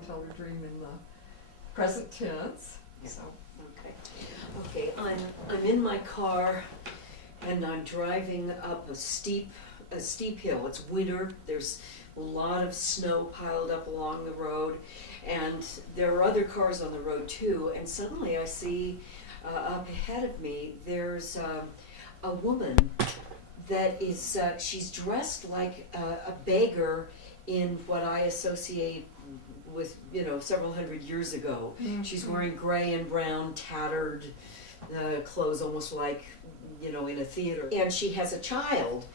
and tell her dream in the present tense. Yeah. So. Okay, I'm in my car and I'm driving up a steep hill. It's winter. There's a lot of snow piled up along the road, and there are other cars on the road too. And suddenly I see up ahead of me there's a woman that is she's dressed like a beggar in what I associate with, several hundred years ago. Mm-hmm. She's wearing gray and brown tattered clothes, almost like, in a theater. And she has a child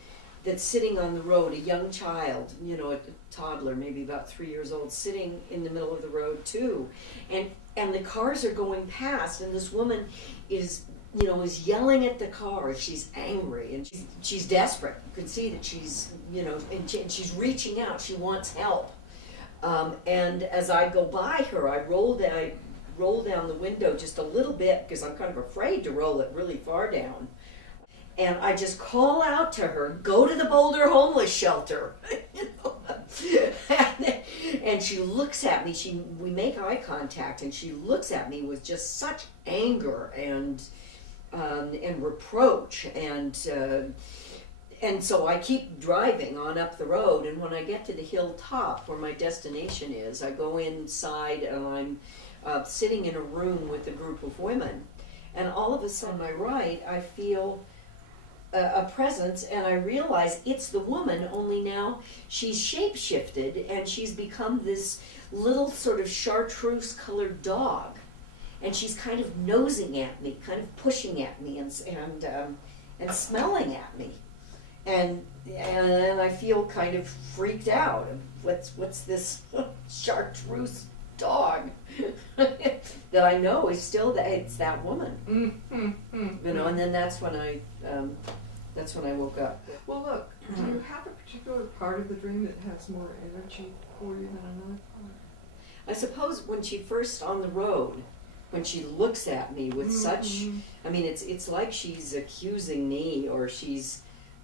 that's sitting on the road, a young child, a toddler, maybe about 3 years old, sitting in the middle of the road too. And the cars are going past, and this woman is yelling at the car. She's angry, and she's desperate. You can see that she's, and she's reaching out. She wants help. And as I go by her, I roll down the window just a little bit because I'm kind of afraid to roll it really far down. And I just call out to her, "Go to the Boulder homeless shelter." And she looks at me. We make eye contact, and she looks at me with just such anger and reproach, and so I keep driving on up the road, and when I get to the hilltop where my destination is, I go inside, and I'm sitting in a room with a group of women, and all of a sudden on my right I feel a presence, and I realize it's the woman, only now she's shape-shifted, and she's become this little sort of chartreuse colored dog, and she's kind of nosing at me, kind of pushing at me, and smelling at me. And I feel kind of freaked out. What's this chartreuse dog that I know is still it's that woman. And then that's when I woke up. Well, look, do you have a particular part of the dream that has more energy for you than another part? I suppose when she first on the road, when she looks at me with such, I mean, it's like she's accusing me, or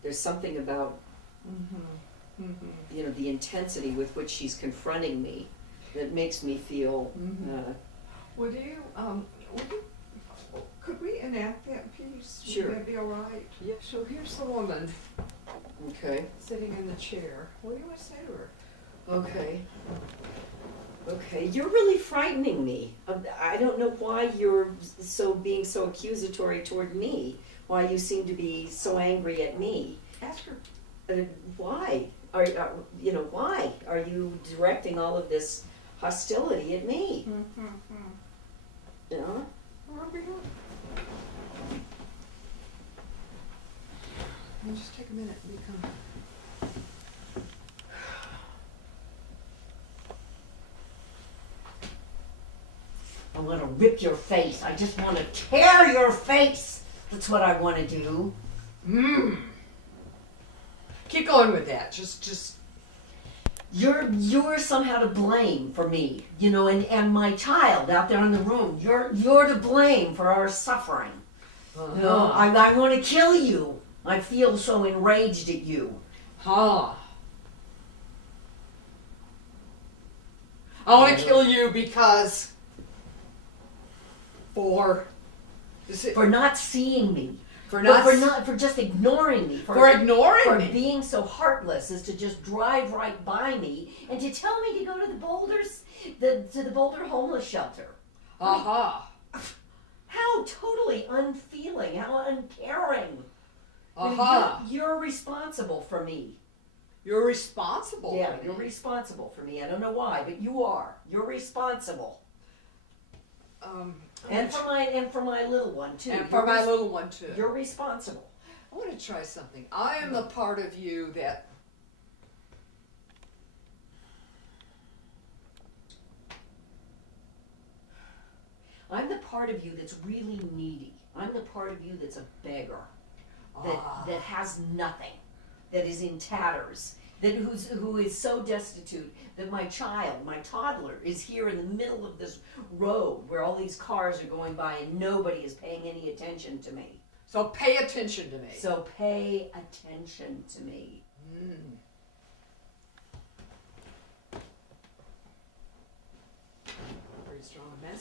there's something about, the intensity with which she's confronting me that makes me feel. Could we enact that piece? Sure. Would that be all right? Yeah. So here's the woman. Okay. Sitting in the chair. What do you want to say to her? Okay, you're really frightening me. I don't know why you're being so accusatory toward me. Why you seem to be so angry at me. Ask her. Why? Why are you directing all of this hostility at me? I'll be here. We'll just take a minute and become. I want to rip your face. I just want to tear your face. That's what I want to do. Keep going with that. Just. You're somehow to blame for me, and my child out there in the room. You're to blame for our suffering. I want to kill you. I feel so enraged at you. I want to kill you because for not seeing me. For just ignoring me. For ignoring for me. For being so heartless as to just drive right by me and to tell me to go to the Boulder homeless shelter. Aha. How totally unfeeling, how uncaring. Aha. You're responsible for me. You're responsible. Yeah, you're responsible for me. I don't know why, but you are. You're responsible. And for my little one too. And for my little one too. You're responsible. I want to try something. I am the part of you that I'm the part of you that's really needy. I'm the part of you that's a beggar. That has nothing. That is in tatters. Who is so destitute that my child, my toddler, is here in the middle of this road where all these cars are going by and nobody is paying any attention to me. So pay attention to me. So pay attention to me.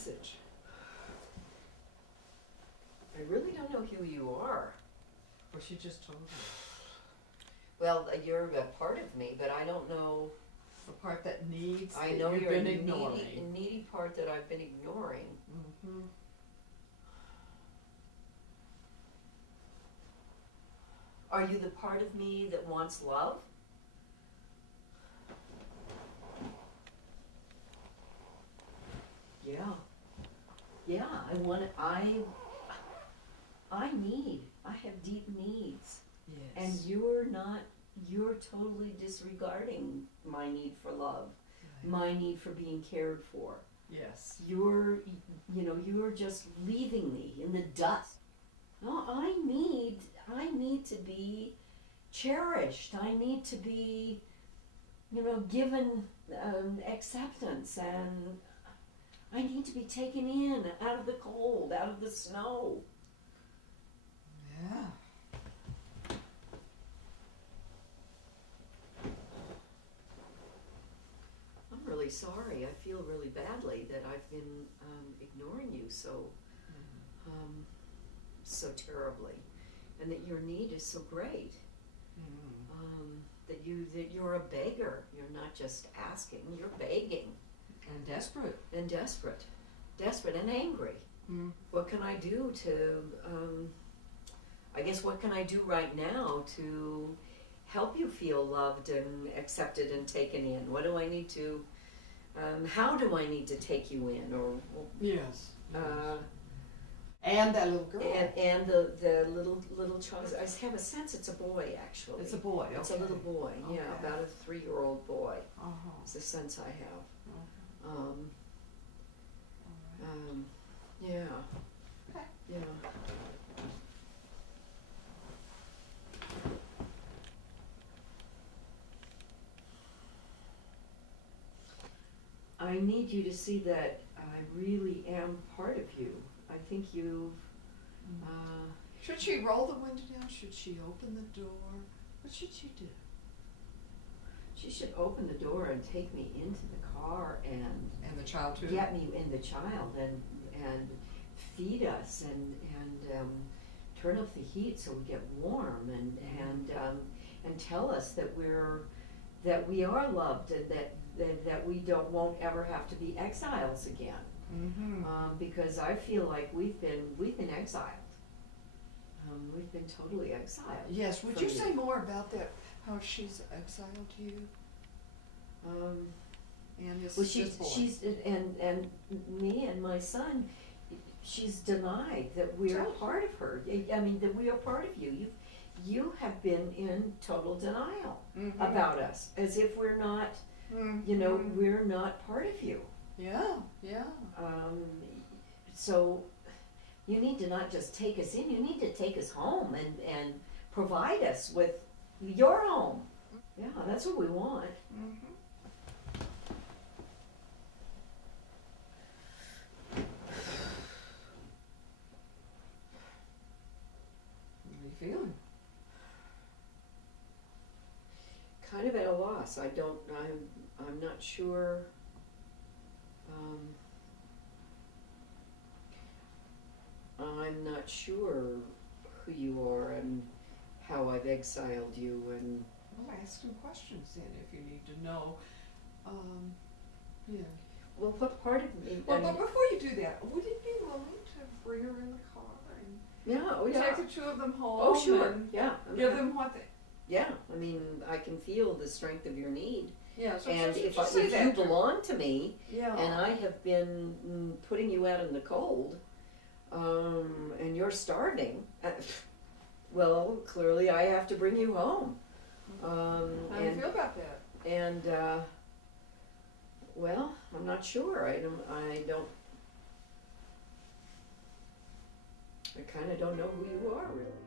message? I really don't know who you are. Or she just told you? Well, you're a part of me, but I don't know. The part that needs, I that know you've you're a been ignoring. needy part that I've been ignoring. Mm-hmm. Are you the part of me that wants love? Yeah. Yeah, I have deep needs. Yes. And you're totally disregarding my need for love, Right. my need for being cared for. Yes. You're just leaving me in the dust. No, I need to be cherished. I need to be, given acceptance, and I need to be taken in, out of the cold, out of the snow. Yeah. I'm really sorry. I feel really badly that I've been ignoring you so terribly, and that your need is so great. That you're a beggar. You're not just asking. You're begging. And desperate. And desperate and angry. Mm. What can I do to? I guess what can I do right now to help you feel loved and accepted and taken in? What do I need to? How do I need to take you in? Or Yes. And that little girl. and the little child. I have a sense it's a boy, actually. It's a boy. Okay. It's a little boy. Yeah, Okay. about a 3-year-old boy. Uh-huh. It's the sense I have. Uh-huh. All right. Yeah. Okay. Yeah. I need you to see that I really am part of you. I think you've. Should she roll the window down? Should she open the door? What should she do? She should open the door and take me into the car and the child too? get me in the child and feed us and turn off the heat so we get warm and tell us that we are loved and that we won't ever have to be exiles again. Mm-hmm. Because I feel like we've been exiled. We've been totally exiled. Yes. Would you say more about that? How she's exiled you? And this, Well, this boy. she's and me and my son. She's denied that we're Totally. part of her. I mean, that we are part of you. You have been in total denial Mm-hmm. about us, as if we're not. Mm-hmm. We're not part of you. Yeah. Yeah. So you need to not just take us in. You need to take us home and provide us with your home. Yeah, that's what we want. Mm-hmm. What are you feeling? Kind of at a loss. I'm not sure. I'm not sure who you are and how I've exiled you and. Well, ask some questions then if you need to know. Yeah. Well, what part of me? Well, but before you do that, would it be willing to bring her in the car and Yeah, oh yeah. take the two of them home? Oh sure, And yeah. give them what they. Yeah, I mean, I can feel the strength of your need, Yeah. So and just if say you that to her. belong to me, Yeah. and I have been putting you out in the cold, and you're starving, well, clearly I have to bring you home. How do you feel about that? And well, I'm not sure. I kind of don't know who you are really.